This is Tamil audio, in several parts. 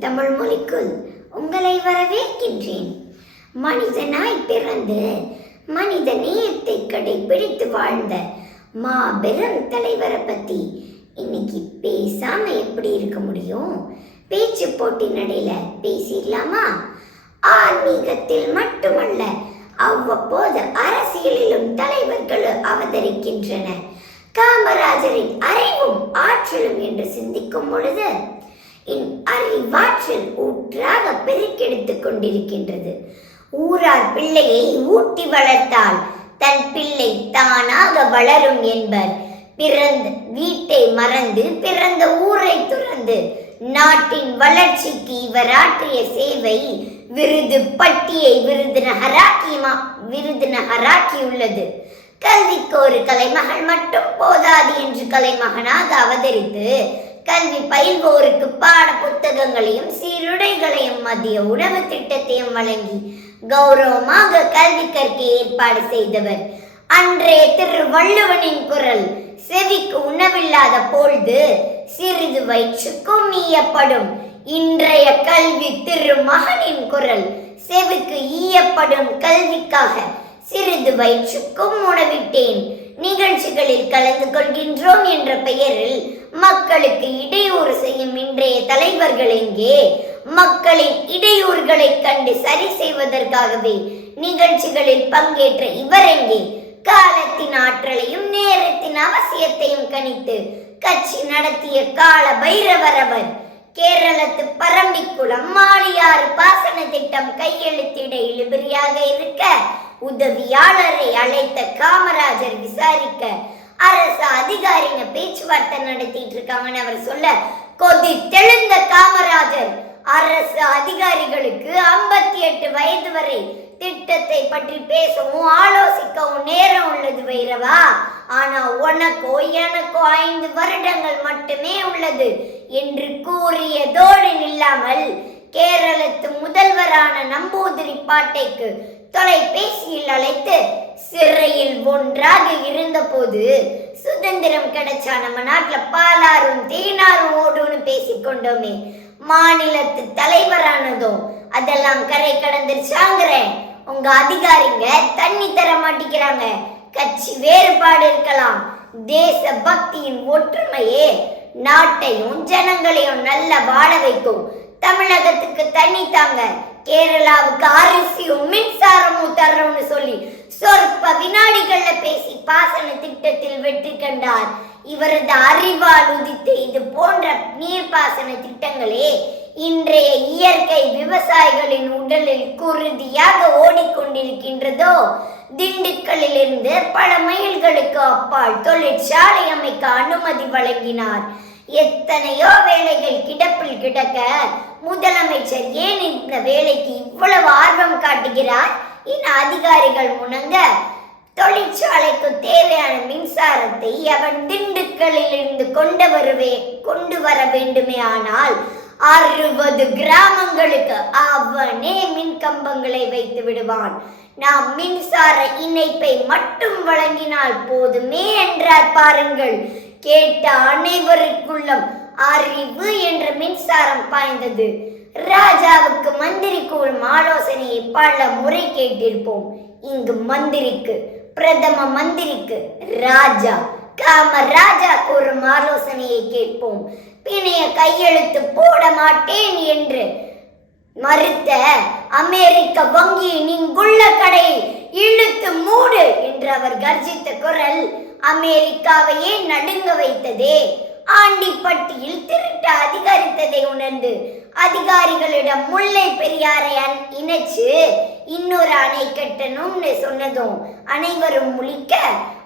தமிழ் மொழிக்குள் உங்களை வரவேற்கின்றேன். மனிதனாய் பிறந்து மனித நேயத்தை கடைபிடித்து வாழ்ந்த மாபெரும் தலைவரை பத்தி இன்னைக்கு பேசாம எப்படி இருக்க முடியும்? பேச்சு போட்டி நடையில பேசிடலாமா? ஆன்மீகத்தில் மட்டுமல்ல அவ்வப்போது அரசியலிலும் தலைவர்கள் அவதரிக்கின்றன காமராஜரின் அறிவும் ஆற்றலும் என்று சிந்திக்கும் பொழுது என் அறிவாற்றல் ஊற்றாக பெருக்கெடுத்துக் கொண்டிருக்கின்றது. ஊரார் பிள்ளையை ஊட்டி வளர்த்தால் தன் பிள்ளை தானாக வளரும் என்பர். பிறந்த வீட்டை மறந்து பிறந்த ஊரை துறந்து நாட்டின் வளர்ச்சிக்கு இவர் ஆற்றிய சேவை விருது பட்டியை விருதுநகராக்கியமா விருதுநகராக்கியுள்ளது கல்விக்கு ஒரு கலைமகள் மட்டும் போதாது என்று கலைமகனாக அவதரித்து கல்வி பயில்வோருக்கு பாட புத்தகங்களையும் சீருடைகளையும் மதிய உணவு திட்டத்தையும் வழங்கி கௌரவமாக கல்வி கற்க ஏற்பாடு செய்தவர். அன்றைய திருவள்ளுவனின் குரல் செவிக்கு உணவில்லாத பொழுது சிறிது வயிற்றுக்கும் ஈயப்படும். இன்றைய கல்வி திருமகனின் குரல் செவிக்கு ஈயப்படும் கல்விக்காக சிறிது வயிற்றுக்கும் உணவிட்டேன். நிகழ்ச்சிகளில் கலந்து கொள்கின்றோம் என்ற பெயரில் மக்களுக்கு இடையூறு செய்யும் இன்றைய தலைவர்கள் எங்கே? மக்களின் இடையூறுகளை கண்டு சரி செய்வதற்காகவே நிகழ்ச்சிகளில் பங்கேற்ற இவர் எங்கே? காலத்தின் ஆற்றலையும் நேரத்தின் அவசியத்தையும் கணித்து கட்சி நடத்திய கால பைரவர் அவர் கேரளத்து பரம்பிக்குளம் மாளியாறு பாசன திட்டம் கையெழுத்திட இழுபறியாக இருக்க உதவியாளரை அழைத்த காமராஜர் விசாரிக்க அரசு அதிகாரிங்க பேச்சுவார்த்தை நடத்திட்டு இருக்காங்கன்னு அவர் சொல்ல கொதி தெளிந்த காமராஜர் அரசு அதிகாரிகளுக்கு ஐம்பத்தி எட்டு வயது வரை திட்டத்தை பற்றி பேசவும் ஆலோசிக்கவும் நேரம் உள்ளது வைரவா ஆனா உனக்கோ எனக்கோ ஐந்து வருடங்கள் மட்டுமே உள்ளது என்று கூறியதோடு நில்லாமல் கேரளத்து முதல்வரான நம்பூதிரி பாட்டைக்கு தொலைபேசியில் அழைத்து சிறையில் ஒன்றாக இருந்தபோது சுதந்திரம் கிடைச்சா நம்ம நாட்டுல பாலாரும் தேனாரும் ஓடுன்னு பேசிக்கொண்டோமே மாநிலத்து தலைவரானதும் அதெல்லாம் கரை கடந்துருச்சாங்கிறேன் உங்க அதிகாரிங்க தண்ணி தர மாட்டேங்கிறாங்க கட்சி வேறுபாடு இருக்கலாம். தேச பக்தியின் ஒற்றுமையே நாட்டையும் ஜனங்களையும் நல்ல வாழ வைக்கும். தமிழகத்துக்கு தண்ணி தாங்க. கேரளாவுக்கு அரிசியும் மின்சாரமும் தர்றோம்னு சொல்லி சொற்ப வினாடிகள்ல பேசி பாசன திட்டத்தில் வெற்றி கண்டார். இவரது அறிவால் உதித்த இது போன்ற நீர்ப்பாசன திட்டங்களே இன்றைய இயற்கை விவசாயிகளின் உடலில் குருதியாக ஓடிக்கொண்டிருக்கின்றதோ? திண்டுக்கல்லிலிருந்து பல மைல்களுக்கு அப்பால் தொழிற்சாலை அமைக்க அனுமதி வழங்கினார். எத்தனையோ வேலைகள் கிடப்பில் கிடக்க முதலமைச்சர் ஏன் இந்த வேலைக்கு இவ்வளவு ஆர்வம் காட்டுகிறார்? என அதிகாரிகள் முணங்க தொழிற்சாலைக்கு தேவையான மின்சாரத்தை அவன் திண்டுக்கல்லில் இருந்து கொண்டு வருவே கொண்டு வர வேண்டுமே ஆனால் அறுபது கிராமங்களுக்கு அவனே மின் கம்பங்களை வைத்து விடுவான். நாம் மின்சார இணைப்பை மட்டும் வழங்கினால் போதுமே என்றார் பாருங்கள். கேட்ட அனைவருக்குள்ளும் அறிவு என்ற மின்சாரம் பாய்ந்தது. ராஜாவுக்கு மந்திரி கூறும் ஆலோசனையை பல முறை கேட்டிருப்போம். இங்கு மந்திரிக்கு பிரதம மந்திரிக்கு ராஜா காமராஜா கூறும் ஆலோசனையை கேட்போம். பிணைய கையெழுத்து போட மாட்டேன் என்று மறுத்த அமெரிக்க வங்கியின் இங்குள்ள கடையை இழுத்து மூடு என்று அவர் கர்ஜித்த குரல் அமெரிக்காவையே நடுங்க வைத்ததே. ஆண்டிப்பட்டியில் திருட்டு அதிகரித்ததை உணர்ந்து அதிகாரிகளிடம் முல்லை பெரியாரை இணைச்சு இன்னொரு அணை கட்டணும்னு சொன்னதும் அனைவரும் முழிக்க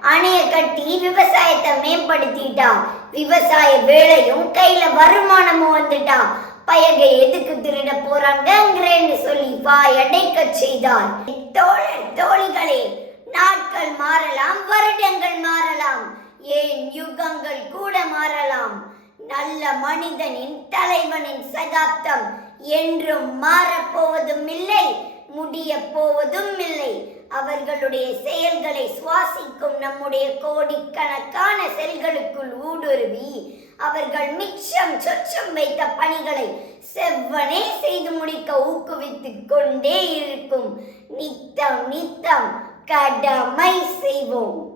அணைய கட்டி விவசாயத்தை மேம்படுத்திட்டா விவசாய வேலையும் கையில வருமானமும் வந்துட்டா பயக எதுக்கு திருட போறாங்கங்கிறேன்னு சொல்லி வாய் அடைக்க செய்தார் தோழர் தோழிகளே நாட்கள் மாறலாம் வருடங்கள் மாறலாம். ஏன் யுகங்கள் கூட மாறலாம்? நல்ல மனிதனின் தலைவனின் சகாப்தம் என்றும் மாறப்போவதும் இல்லை முடிய போவதும் இல்லை அவர்களுடைய செயல்களை சுவாசிக்கும் நம்முடைய கோடிக்கணக்கான செல்களுக்குள் ஊடுருவி அவர்கள் மிச்சம் சொச்சம் வைத்த பணிகளை செவ்வனே செய்து முடிக்க ஊக்குவித்துக் கொண்டே இருக்கும். நித்தம் நித்தம் கடமை செய்வோம்.